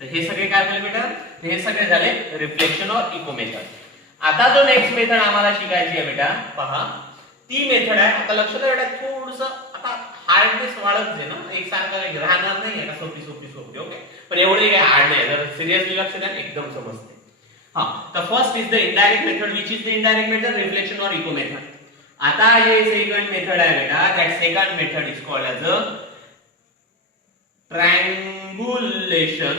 तर हे सगळे काय झाले बेटा, हे सगळे झाले रिफ्लेक्शन और इको मेथड. आता जो नेक्स्ट मेथड आम्हाला शिकायची आहे बेटा, पहा ती मेथड आहे. आता लक्षात आहे बेटा, थोडस आता हार्डनेस वाढत आहे ना, एक सारखं राहणार नाही आहे का, सोपी सोपी सोपी. ओके, पण एवढे काही हार्ड नाही, जर सिरियसली लक्ष द्या एकदम समजते. हा, तर first is the indirect method. Which is the indirect method? Reflection और इको मेथड. आता हे सेकंड मेथड आहे बेटा, that second method is called as a triangulation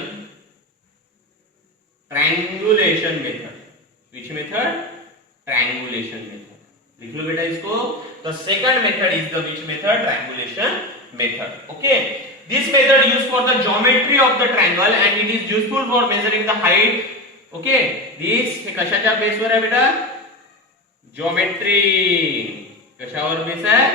method. Which method? Triangulation method. लिख लो बेटा इसको. The second method is the which method? Triangulation method. Okay. This method used for the geometry of the triangle and it is useful for measuring the height. Okay. This हे कशाच्या बेसवर आहे बेटा? Geometry. कशावर base आहे?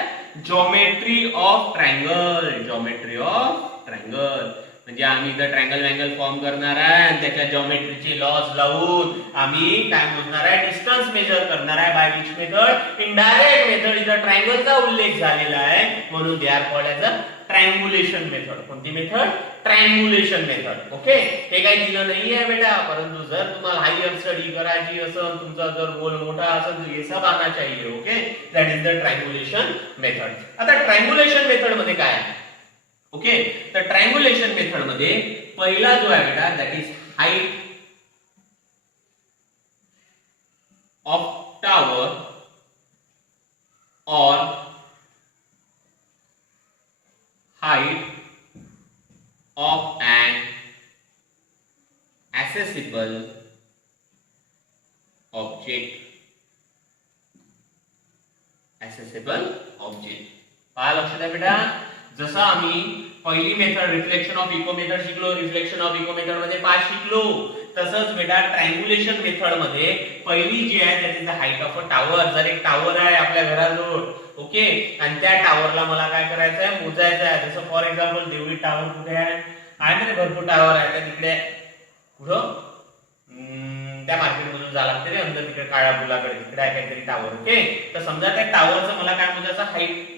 Geometry of triangle. Geometry of triangle. म्हणजे आम्ही इथं ट्रायंगल वँगल फॉर्म करणार आहे आणि त्याच्या जिओमेट्रीचे लॉज लावून आम्ही काय मोजणार आहे? डिस्टन्स मेजर करणार आहे. By which method? Indirect method. इथं ट्रायंगलचा उल्लेख झालेला आहे म्हणून they are called as a triangulation method. कोणती मेथड? Triangulation method. ओके, हे काही दिलं नाहीये बेटा, परंतु जर तुम्हाला हायर स्टडी करायची असेल, तुमचा जर गोल मोठा असेल तर हे सब आना चाहिए. Okay, that is the triangulation method. आता ट्रायंगुलेशन मेथड मध्ये काय आहे? ओके, तर ट्रायंगुलेशन मेथड मध्ये पहिला जो आहे बेटा, that is height of tower और height of an accessible object. accessible object. पहा लक्षात आहे बेटा, जसं आम्ही पहिली method reflection of echo method शिकलो, रिफ्लेक्शन ऑफ इको मेथड मध्ये 5 शिकलो, तसंच बेटा ट्रायंगुलेशन मेथड मध्ये पहिली जी आहे that is the height of a tower. जर एक टावर आहे आपल्या घराजवळ, ओके, आणि त्या टावरला मला काय करायचं आहे? मोजायचं आहे. जसं फॉर एक्झाम्पल देवळी टावर कुठे आहे? आहे ना, भरपूर टावर आहे. त्या तिकडे कुठं त्या मार्केट मधून जायला लागते रे, अंदर तिकडे काळ्या बुलाकडे तिकडे आहे काहीतरी टावर. ओके, तर समजा त्या टावरचं मला काय मोजायचं? हाईट.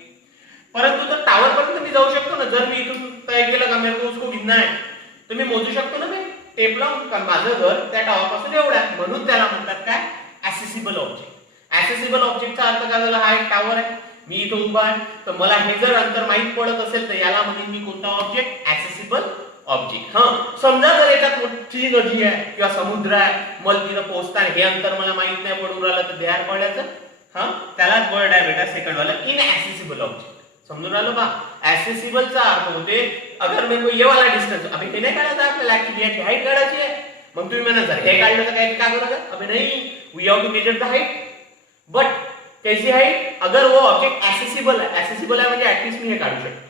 परंतु तो टावर पर्यंत मी जाऊ शकतो ना, जर मी इथून तय केलं का मेरे को उसको गिनना है, तर मी मोजू शकतो ना, मी टेप लावून. कारण माझं घर त्या टावर पासून एवढं आहे, म्हणून त्याला म्हणतात काय? Accessible object. ऍसेसिबल ऑब्जेक्टचा अर्थ काय झाला? हा एक टावर आहे, मी इथं उभा आहे, तर मला हे जर अंतर माहित पडत असेल तर याला म्हणेन मी कोणता ऑब्जेक्ट? Accessible object. हा, समजा जर याच्यात मोठी नदी आहे किंवा समुद्र आहे, मला तिथं पोहोचताना हे अंतर मला माहित नाही पडून राहिलं, तर ध्यान पडायचं. हा, त्यालाच वर्ड आहे बेटा सेकंड वाला, इनऍसेसिबल ऑब्जेक्ट. समजून राहिलो बा? ऍसेसिबलचा अर्थ होते अगर मेरे को ये वाला डिस्टेंस, अभी हे नाही काढायचं आपल्याला, ऍक्च्युअली याची हाईट काढायची आहे. मग तुम्ही म्हणा सर हे काढलं तर काय करायचं? अभी नहीं, we have to measure the height. But कैसी हाईट? अगर वो ऑब्जेक्ट ऍसेसिबल आहे, ऍसेसिबल आहे म्हणजे ऍटलीस्ट मी हे काढू शकतो.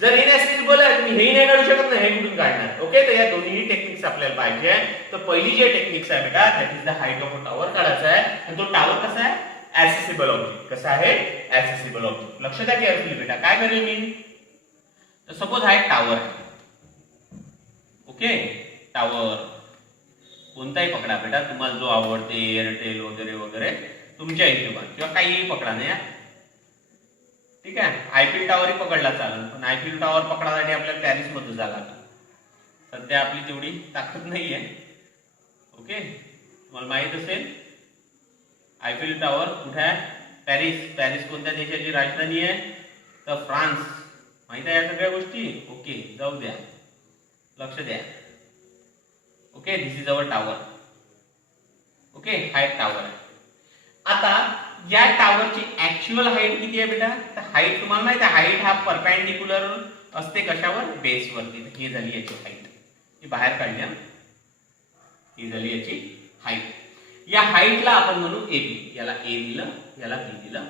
जर इनऍसेसिबल आहे तुम्ही हेही नाही काढू शकत ना, हे कुठून काढणार? ओके, तर या दोन्ही टेक्निक्स आपल्याला पाहिजे. तर पहिली जी टेक्निक्स आहे बेटा, that is the height of a tower काढायचा आहे. आणि तो टावर कसा आहे? Accessible object. कसा आहे? Accessible object. लक्षात द्या केअरफुली बेटा. काय करेल मी? तर सपोज हा एक टावर आहे. ओके, टावर कोणताही पकडा बेटा, तुम्हाला जो आवडते, एअरटेल वगैरे वगैरे तुमच्या हिशोबाने, किंवा काहीही पकडा नाही. ठीक आहे, आयफिल टॉवरही पकडला चालेल, पण आयफिल टॉवर पकडासाठी आपल्याला पॅरिस मध्ये जायला लागेल. सध्या आपली तेवढी ताकद नाहीये. ओके, तुम्हाला माहित असेल आयफिल टॉवर कुठे आहे? पॅरिस. पॅरिस कोणत्या देशाची राजधानी आहे? तर फ्रान्स. माहित आहे या सगळ्या गोष्टी? ओके, जाऊ द्या, लक्ष द्या. Okay, this is our tower. Okay, हा एक टावर आहे. आता या टावरची ऍक्च्युअल हाईट किती आहे बेटा? तर हाईट तुम्हाला माहिती आहे, हाईट हा परपेंडिक्युलर असते कशावर? बेसवरती. ही झाली याची हाईट, ही बाहेर काढल्या, ही झाली याची हाईट. या हाईटला आपण म्हणू एबी. याला ए दिलं, याला बी दिलं.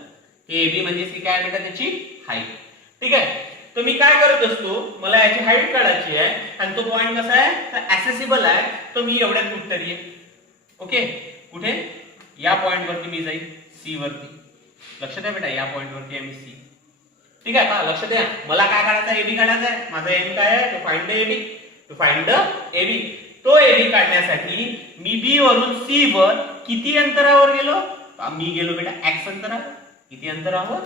हे एबी म्हणजे काय बेटा? त्याची हाईट. ठीक आहे, तर मी काय करत असतो, मला याची हाईट काढायची आहे आणि तो पॉइंट कसा आहे? तर ऍसेसिबल आहे, तर मी एवढ्यात कुठतरी आहे. ओके, कुठे? या पॉइंट वरती मी जाईल, सी वरती. लक्षात आहे बेटा, या पॉइंट वरती आहे मी सी. ठीक आहे, पहा लक्षात द्या. मला काय काढायचं आहे? एबी काढायचा आहे. माझा एम काय आहे? To find the AB. To find the AB. तो एबी काढण्यासाठी मी बी वरून सी वर किती अंतरावर गेलो? मी गेलो बेटा एक्स अंतरावर. किती अंतरावर?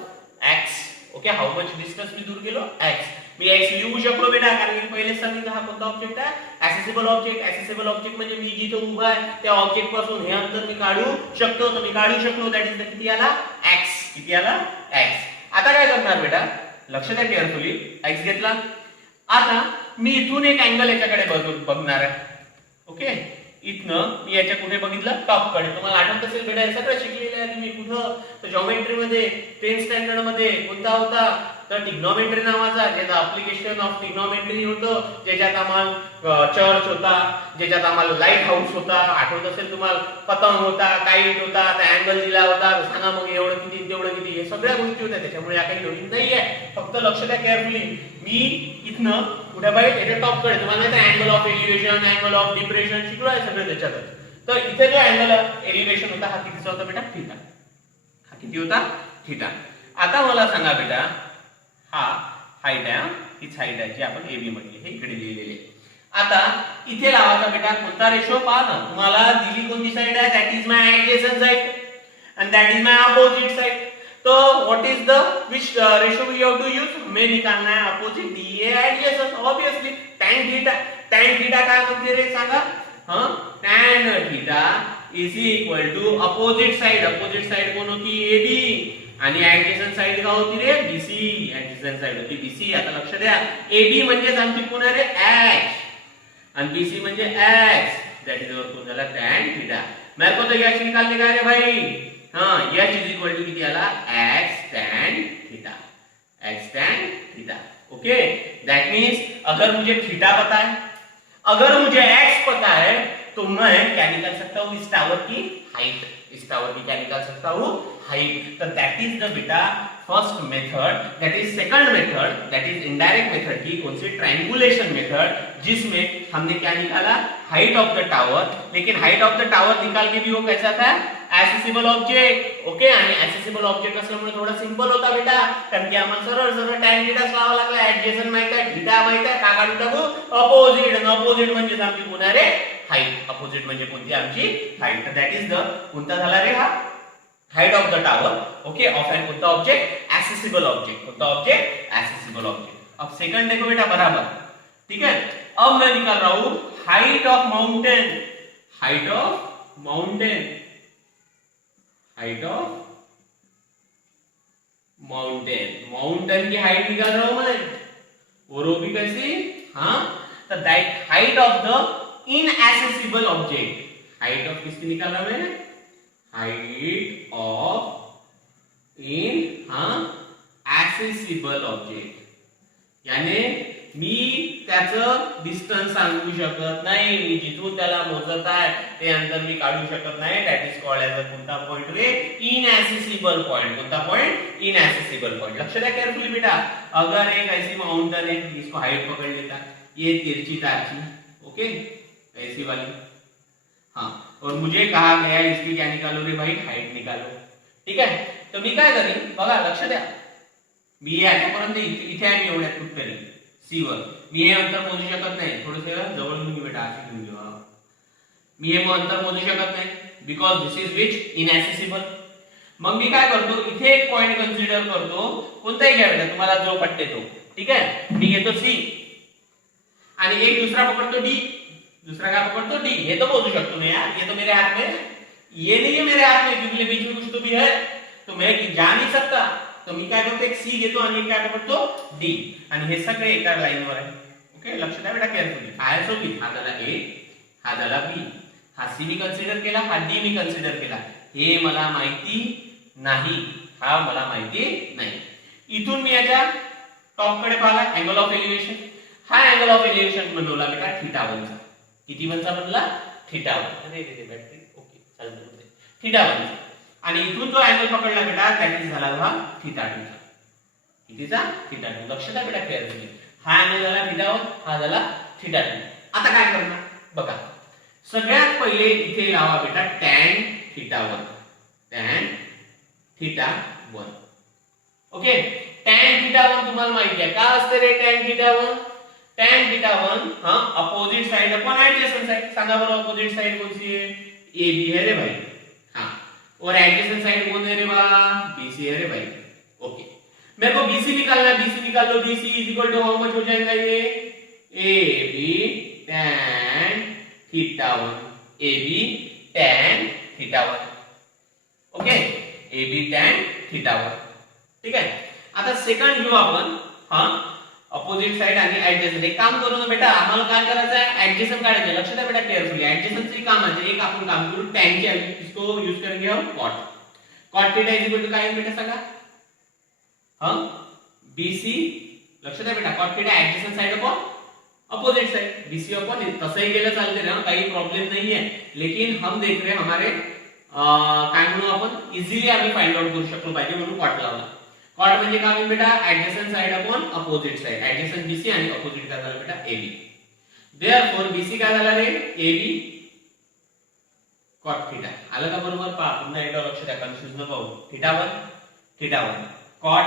X. Okay, how much distance मी दूर गेलो? एक्स. मी x लिहू शकलो बेटा, कारण की पहिलेच सांगितलं हा कोणता ऑब्जेक्ट आहे, ऍक्सेसिबल ऑब्जेक्ट. ऍक्सेसिबल ऑब्जेक्ट म्हणजे मी जिथे उभा आहे त्या ऑब्जेक्ट पासून हे अंतर मी काढू शकतो, तर मी काढू शकलो. दॅट इज द किती आला x. किती आला x. आता काय करणार बेटा, लक्ष द्या केअरफुली. x घेतला. आता मी इथून एक अँगल याच्याकडे बघणार आहे. ओके, इथनं मी याच्या कुठे बघितलं, टॉप कडे. तुम्हाला आठवत असेल बेटा, हे सगळं शिकलेलं आहे तुम्ही कुठं, तर जॉमेट्री मध्ये 10th स्टँडर्ड मध्ये कोणता होता, तर ट्रिग्नोमेट्री नावाचा, ज्याचं ऍप्लिकेशन ऑफ ट्रिग्नोमेट्री होतं, ज्याच्यात आम्हाला चर्च होता, ज्याच्यात आम्हाला लाईट हाऊस होता, आठवत असेल तुम्हाला, पतंग होता, काईट होता, अँगल दिला होता, सांगा मग एवढं किती तेवढं किती, हे सगळ्या गोष्टी होत्या. त्याच्यामुळे या काही नवीन नाही आहे. फक्त लक्ष द्या केअरफुली. मी इथनं कुठे पाहिजे त्याच्या टॉप कडे, तुम्हाला माहिती आहे angle of elevation, angle of depression शिकलो आहे सगळं त्याच्यात. तर इथे जो अँगल एलिव्हेशन होता हा कितीचा होता बेटा, थीटा. हा किती होता, थीटा. आता मला सांगा बेटा, हा हाईट आहे, हीच हाईट आहे जी आपण एबी म्हटली, हे इकडे लिहिलेले. आता इथे लावायचा बेटा कोणता रेशो, पहा ना, तुम्हाला दिली कोणती साइड आहे, that is my adjacent side and that is my opposite side. तो what is the which ratio we have to use, हमें निकालना है opposite DA adjacent. obviously tan theta. tan theta काय म्हणते रे सांगा, हां, tan theta is equal to opposite side. opposite side कोण होती, AB, आणि adjacent side काय होती रे, BC. adjacent side होती BC. आता लक्ष द्या, AB म्हणजे आमची कोण आहे रे, H, आणि BC म्हणजे X. that is our कोण झाला, tan theta. मेरे को तो H निकालने का रे भाई, हाँ, H इज इक्वल टू किती आला, x tan theta. x tan theta. Okay, that means अगर मुझे थीटा पता है, अगर मुझे x पता है, तो मैं क्या निकाल सकता हूँ, इस टावर की हाइट. इस टावर की क्या निकाल सकता हूँ, हाइट. तो दैट इज द बेटा first method. That is second method, that is indirect method की कौन सी, ट्रायंगुलेशन मेथड, जिसमें हमने क्या निकाला, हाइट ऑफ द टावर. लेकिन हाइट ऑफ द टावर निकाल के भी वो कैसा था, ऍक्सेसिबल ऑब्जेक्ट. ओके, आणि ऍक्सेसिबल ऑब्जेक्ट असल्यामुळे थोडा सिंपल होता बेटा, कारण की आम्हाला सरळ सरळ टॅन थीटाच लावावा लागला. ऍडजसेंट माहित आहे, थीटा माहित आहे, का काढून टाकू, अपोजिट. आणि अपोजिट म्हणजे आमची कोण आहे रे, हाइट. अपोजिट म्हणजे कोणती, आमची हाइट. तर दॅट इज द कोणता झाला रे, हा height of the tower. Okay, of an कोणता ऑब्जेक्ट, ऍक्सेसिबल ऑब्जेक्ट. कोणता ऑब्जेक्ट, ऍक्सेसिबल ऑब्जेक्ट. अब सेकंड देखो बेटा बराबर, ठीक है. अब मैं निकाल रहा हूं height of mountain. Height of mountain, height of mountain. Mountain की हाइट निकाल रहा हूं मैं, और वो भी कैसी, हाँ, तो that height of the inaccessible object. Height of किसकी निकाल रहा हूं मैं, हाइट ऑफ इन, हाँ, ऍक्सेसिबल ऑब्जेक्ट. यानी मी त्याचं डिस्टन्स सांगू शकत नाही, मी जिथून त्याला मोजत आहे ते अंतर मी काढू शकत नाही. That is called as a कोणता पॉइंट रे, इनएक्सेसिबल पॉइंट. कोणता पॉइंट, इनएक्सेसिबल पॉइंट. लक्ष द्या केयरफुली बेटा. अगर एक ऐसी माउंटेन है, इसको हाइट पकड़ लेता, ये तिरछी तारछी, ओके, ऐसी वाली, हाँ, और मुझे कहा गया इसकी क्या निकालो रे भाई, हाइट निकालो. ठीक आहे, तर मी काय करीन बघा, लक्ष द्या. मी याच्यापर्यंत इथे आहे, मी एवढ्यात कुठतरी सी वर, मी हे अंतर मोजू शकत नाही. थोडंसं जवळ घेऊन बेटा, असे घेऊन घेऊ. मी हे अंतर मोजू शकत नाही, because this is which, inaccessible. मग मी काय करतो, इथे एक पॉइंट कन्सिडर करतो, कोणताही घ्या बेटा, तुम्हाला जो पटते तो. ठीक आहे, मी घेतो सी, आणि एक दूसरा पकडतो डी. दूसरा क्या पकड़तो, डी. ये तो मोजू शकतो मैं यार, ये तो मेरे हाथ में, ये नहीं है मेरे हाथ में, क्योंकि बीच में कुछ तो भी है, तो मैं जा नहीं सकता. तो मी काय करतो, एक सी घेतो आणि काय पकडतो, डी. आणि हे सगळे एका लाईनवर आहे. ओके, लक्ष द्या बेटा केअरफुली. हा सो बी, हा झाला ए, हा झाला बी, हा सी मी कन्सिडर केला, हा डी मी कन्सिडर केला. हे मला माहिती नाही, हा मला माहिती नाही. इथून मी याच्या टॉप कडे पाहिला, अँगल ऑफ एलिव्हेशन. हा अँगल ऑफ एलिव्हेशन बनवला बेटा थीटा 1 चा. किती 1 चा बनला, थीटा 1. अरे रे बॅटरी, ओके चालतं, थीटा 1 चा. आणि इथून जो अँगल पकडला बेटा, दॅट इज झाला हा थीटा 2 चा. कितीचा, थीटा 2. लक्ष द्या बेटा केअरफुली. हा अँगल झाला थीटा 1, हा झाला थीटा 2. आता काय करणार बघा, सगळ्यात पहिले इथे लावा बेटा tan theta 1. Tan theta 1. Okay, tan theta 1 तुम्हाला माहिती आहे का असते रे, टॅन थीटा 1. टॅन थीटा 1 हाँ opposite side upon adjacent side. सांगा बरं अपोजिट साइड कौन सी है, ए बी है रे भाई, हाँ, और एडजेसेंट साइड कौन है रे बा, बी सी है रे भाई. ओके, मेरे को बीसी निकालना है, बीसी निकाल लो। BC is equal to how much हो जाएगा ये A B tan theta 1, A B tan theta 1, okay, A B tan theta 1, ठीक आहे। आता सेकंड घेऊ आपण, हा अपोजिट साइड आणि ऍडजसंट। एक काम करू ना बेटा, आम्हाला काय करायचं आहे, ऍडजसंट काढायचं। लक्ष द्या बेटा केअरफुली, ऍडजसंटचे काम आहे। एक आपण काम करू tan चे, इसको यूज करेंगे हम cot। cot theta is equal to काय बेटा सांगा, हम BC, लक्ष द्या बेटा, cot theta adjacent side upon opposite side, BC upon, तसंही केलं चालते ना, काही प्रॉब्लेम नहीं है, लेकिन हम देख रहे हमारे काय म्हणू आपण इझिली आम्ही फाइंड आउट करू शकलो पाहिजे म्हणून cot लावला। cot म्हणजे काय बेटा, adjacent side upon opposite side, adjacent BC आणि अपोजिट काय झालं बेटा AB। देयरफॉर BC काय झाला रे AB cot थीटा, आलं का बरोबर? पहा पुन्हा एकदा लक्ष द्या, कन्फ्यूज न पाहू। Theta 1 cot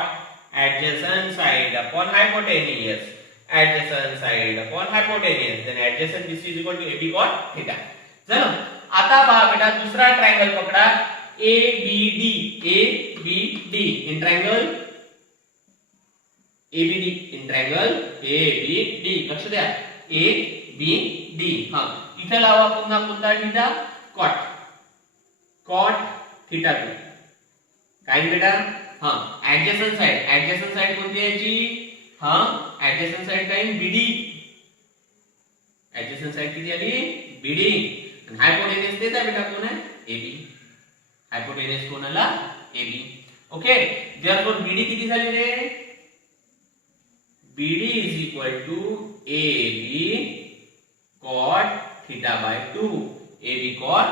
adjacent side upon hypotenuse, adjacent side upon hypotenuse, then adjacent BC is equal to AB cot theta। चलो आता पहा बेटा दूसरा ट्रायंगल पकडा ABD, ABD in triangle ABD, in triangle ABD, लक्ष द्या ABD, हां इथे लावा पुन्हा कोणता थीटा, cot, cot थीटा 2, काय बेटा, हां ऍडजसंट साइड कोणती आहे याची, हां ऍडजसंट साइड काय BD, ऍडजसंट साइड किती आली BD, आणि हायपोटेन्यूस देता बेटा कोण आहे AB, हायपोटेन्यूस कोणाला AB, ओके। देयरफॉर BD किती झाली रे, BD is equal to AB cot theta by 2, AB cot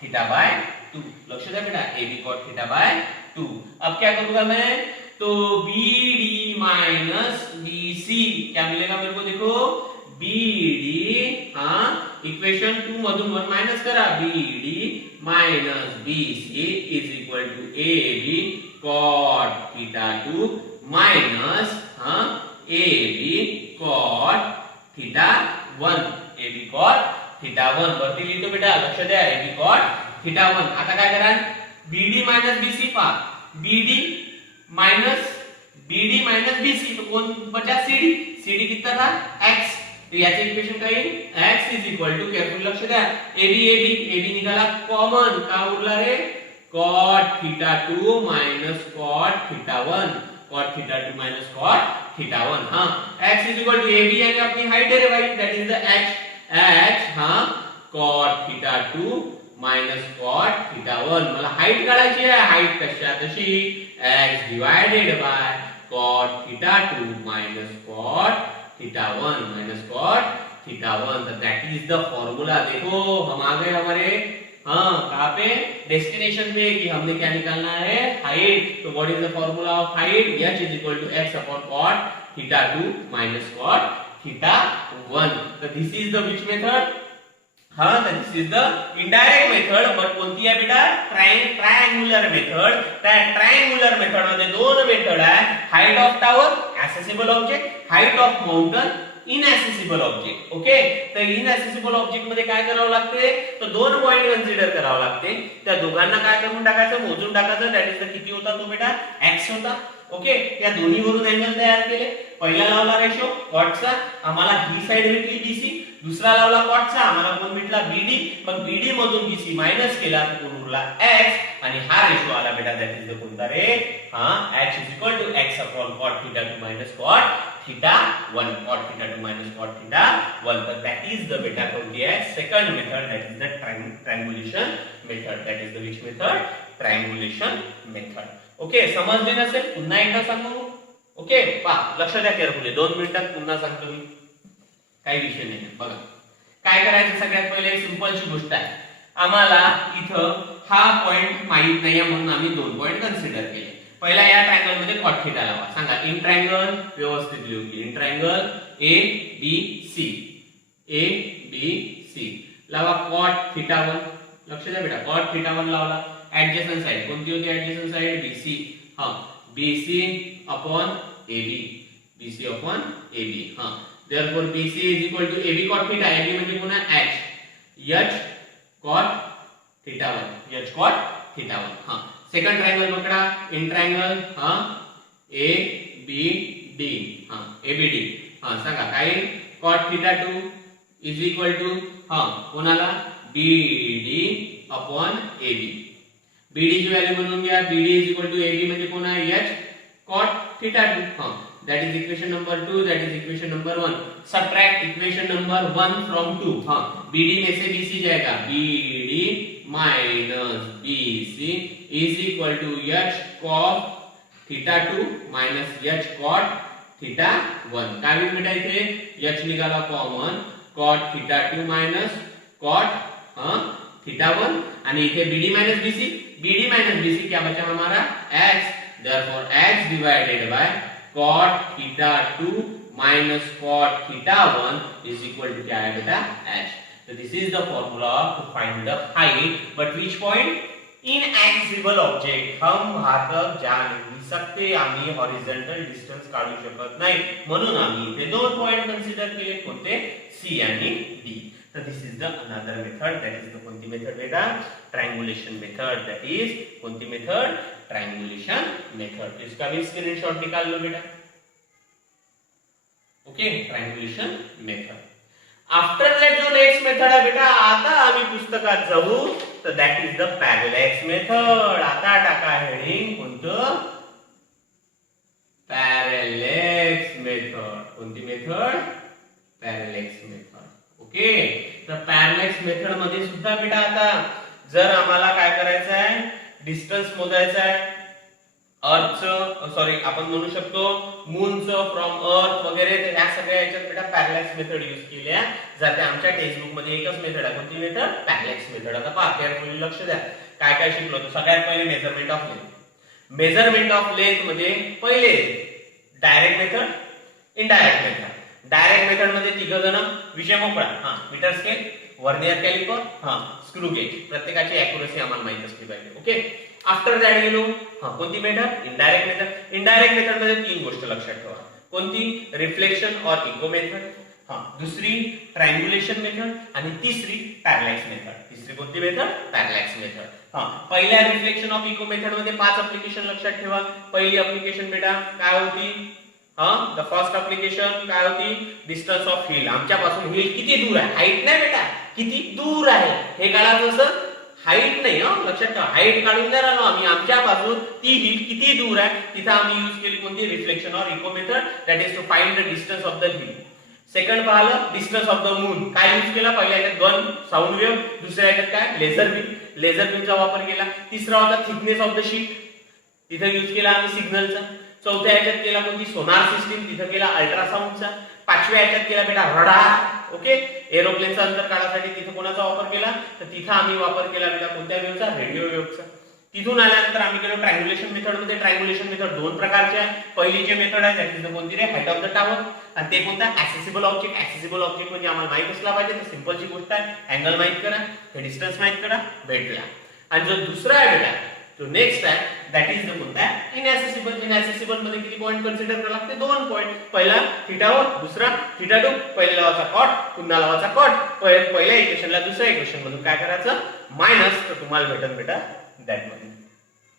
theta by 2, लक्ष द्या बेटा AB cot थीटा बाय 2। अब क्या करूंगा मैं, तो BD माइनस BC क्या मिलेगा मेरे को, देखो BD, हाँ इक्वेशन 2 मधून 1 माइनस करा, BD minus BC is equal to AB cot theta 2 minus, हाँ AB cot theta 1, AB cot theta 1 वरती लिहितो बेटा, लक्ष द्या AB cot थीटा 1। आता काय करा, BD माइनस BC पा, BD माइनस BC, तो कौन बचा CD, CD कितना था x, तो याचे इक्वेशन काय येईल x is equal to, careful लक्ष द्या, AB निघाला कॉमन, का उरला रे cot theta 2 minus cot theta 1, cot theta 2 minus cot theta 1, हां x is equal to AB यानी अपनी हाइट है रे भाई, दैट इज द h, हां cot theta 2 minus cot theta 1, मला हाइट काढायची आहे, हाइट कशा तशी x divided by cot theta 2 minus cot theta 1 minus cot theta 1, तो दैट इज द फॉर्मूला। देखो हम आ गए हमारे, हाँ कहां पे, डेस्टिनेशन पे, कि हमने क्या निकालना है हाइट। तो what is the formula of height, h is equal to x upon cot theta 2 minus cot theta 1। तो this is the which method, हाँ this is the indirect method, but कोणती आहे बेटा, ट्रायंगुलर मेथड। त्या triangular method मध्ये दोन method आहे, height of tower accessible object, height of mountain inaccessible object, okay. तर इनऍक्सेसिबल ऑब्जेक्ट मध्ये काय करावं लागते, तर दोन पॉइंट कन्सिडर करावं लागते, त्या दोघांना काय करून टाकायचं, मोजून टाकायचं, दॅट इज द किती होता तो बेटा x होता, ओके। या दोन्ही वरून अँगल तयार केले, पहिला लावला रेशो cotचा, आम्हाला ही साइड भेटली BC, दुसरा लावला cotचा, आम्हाला कोण भेटला BD, मग BD मधून BC मायनस केला तर कोण उरला x, आणि हा रेशो आला बेटा, दॅट इज द कोणता रे, हां h is equal to x upon cot theta 2 minus cot theta 1, cot theta 2 minus cot theta 1, तर दॅट इज द बेटा कोणती आहे, second method, that is the triangulation method, that is the which method, triangulation method, okay. समजले नसेल पुन्हा एकदा सांगू, okay पहा लक्ष द्या केअरफुली, 2 मिनिटात पुन्हा सांगतो मी, काही विषय नाही। बघा काय करायचं, सगळ्यात पहिले सिंपलची गोष्ट आहे, आम्हाला इथं हा पॉइंट माहित नाहीये म्हणून आम्ही 2 पॉइंट कन्सिडर केले। पहिला या ट्रायंगल मध्ये cot थीटा लावा, सांगा इन ट्रायंगल, व्यवस्थित लिहू की इन ट्रायंगल ABC, ABC लावा cot थीटा 1, लक्ष द्या बेटा cot थीटा 1 लावला, ऍडजसंट साइड कोणती होती, ऍडजसंट साइड BC, हां BC upon AB, BC upon AB, हां therefore BC is equal to AB cot theta, AB म्हणजे पुन्हा h cot theta 1, h cot theta 1, हां सेकंड ट्रायंगल पकडा, इन ट्रायंगल, हां ए बी डी ABD सांगा काय cot θ2 is equal to कोणाला BD upon AB. BD ची value बनवून घ्या. BD is equal to AB म्हणजे कोण आहे H cot θ2. that is equation number 2, that is equation number 1. subtract equation number 1 from 2. BD में से BC जाएगा. BD minus BC is equal to H cot θ2 minus H cot θ1. काय होईल बेटा इथे H निघाला कॉमन cot θ2 minus cot θ1 आणि इथे BD minus BC क्या बचा हमारा H. therefore H divided by cot θ2 minus cot θ1 is equal to क्या है बेटा H. so this is the formula to find the height, but which point? inaccessible object. हम वहां तक जा नहीं सकते, आम्ही हॉरिझॉन्टल डिस्टन्स काढू शकत नाही, म्हणून आम्ही इथे दोन पॉइंट कन्सिडर केले कोणते C आणि D. so this is the another method, that is the कोणती मेथड बेटा ट्रायंगुलेशन मेथड. that is कोणती मेथड ट्रायंगुलेशन मेथड. इसका भी स्क्रीनशॉट निकाल लो बेटा. Okay triangulation method. After that जो नेक्स्ट मेथड आहे बेटा आता आम्ही पुस्तकात जाऊ तर that is the parallax method. आता टाका हेडिंग कोणतं पॅरलॅक्स मेथड. कोणती मेथड पॅरलॅक्स मेथड. ओके तर पॅरलॅक्स मेथड मध्ये सुद्धा बेटा आता जर आम्हाला काय करायचं आहे डिस्टन्स मोजायचा आहे अर्थचं सॉरी आपण म्हणू शकतो मूनचं फ्रॉम अर्थ वगैरे तर ह्या सगळ्या याच्यात बेटा पॅरलॅक्स मेथड यूज केल्या जाते. आमच्या टेक्स्ट बुक मध्ये एकच मेथड आहे कोणती मेथड पॅरलॅक्स मेथड. आता पहा केअरफुली लक्ष द्या काय काय शिकलो तर सगळ्यात पहिले measurement of length. Measurement of length मध्ये पहिले direct method indirect method. Direct method मध्ये तिघ जण विषय मोकळा metre scale vernier calliper screw gauge प्रत्येकाची ॲक्युरसी आम्हाला माहित असली पाहिजे. ओके आफ्टर दॅट गेलो कोणती method indirect method. Indirect method मध्ये तीन गोष्ट लक्षात ठेवा कोणती रिफ्लेक्शन और इको मेथड, दुसरी ट्रायंगुलेशन मेथड आणि तिसरी पॅरलॅक्स मेथड. तिसरी कोणती मेथड पॅरलॅक्स मेथड. पहिल्या रिफ्लेक्शन ऑफ इको मेथड मध्ये 5 ऍप्लिकेशन लक्षात ठेवा. पहिली ऍप्लिकेशन बेटा काय होती द फर्स्ट ऍप्लिकेशन काय होती डिस्टन्स ऑफ हिल. आमच्यापासून हिल किती दूर आहे हाईट नाही बेटा किती दूर आहे हे काढायचं असं हाईट नाही लक्षात ठेवा. हाईट काढून जर आलो आम्ही आमच्यापासून ती हिल किती दूर आहे तिथे आम्ही यूज केली कोणती reflection or echo method that is to find the distance of the hill. Second पाहिलं डिस्टन्स ऑफ द मून काय यूज केला पहिल्या याच्यात गन साऊंड वेव्ह, दुसऱ्या याच्यात काय लेझर बीम. लेझर बीमचा वापर केला. तिसरा होता थिकनेस ऑफ द शीट तिथे यूज केला आम्ही सिग्नलचा. चौथ्या याच्यात केला कोणती सोनार सिस्टीम तिथे केला अल्ट्रासाउंडचा. पाचव्या याच्यात केला बेटा रडार. ओके एरोप्लेनचा अंतर काढण्यासाठी तिथे कोणाचा वापर केला तर तिथे आम्ही वापर केला बेटा कोणत्या वेव्हचा रेडिओ वेव्हचा. तिथून आल्यानंतर आम्ही केलो ट्रायंगुलेशन मेथड मध्ये. ट्रायंगुलेशन मेथड दोन प्रकारचे आहे. पहिली जे मेथड आहे त्याची कोणती रे हाईट ऑफ द टावर आणि ते कोणता ऍक्सेसिबल ऑब्जेक्ट. ऍक्सेसिबल ऑब्जेक्ट म्हणजे आम्हाला माहित असला पाहिजे तर सिंपलची गोष्ट आहे अँगल माहित करा हे डिस्टन्स माहित करा भेटला. आणि जो दुसरा आहे बेटा जो नेक्स्ट आहे दॅट इज द कोणता इनऍक्सेसिबल. इनऍक्सेसिबल मध्ये किती पॉइंट कन्सिडर करावे लागते दोन पॉइंट. पहिला θ1 दुसरा θ2. पहिल्या लावाचा कॉट पुन्हा लावाचा कॉट. पहिल्या इक्वेशनला दुसऱ्या इक्वेशन मधून काय करायचं माइनस तर तुम्हाला भेटन बेटा दैट मध्ये.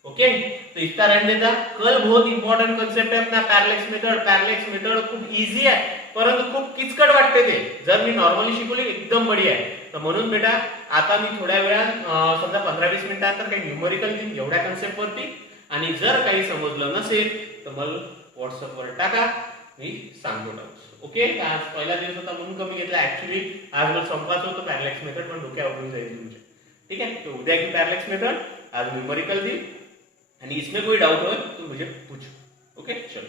ओके तो इस तरह देता कल बहुत इंपॉर्टंट कॉन्सेप्ट है अपना पैरेलैक्स मेथड. पैरेलैक्स मेथड खूप इझी आहे परंतु खूप किचकट वाटते ते. जर मी नॉर्मली शिकवली एकदम बढिया आहे. तर म्हणून बेटा आता मी थोड्या वेळात समजा 15-20 मिनिटांनंतर काही न्यूमेरिकल देईन एवढ्या कन्सेप्ट वरती आणि जर काही समजलं नसेल तर मला व्हॉट्सअप वर टाका मी सांगतो टाकतो. ओके आज पहिला दिवस होता म्हणून कमी घेतला. ऍक्च्युअली आज मला संपवायचं होतं पॅरेलैक्स मेथड पण डोक्यावरून जाईल तुमच्या. ठीक है तो उद्या की पैरेलैक्स मेथड आज न्यूमेरिकल दी and इसमें कोई डाउट हो तो मुझे पूछो. ओके चलो.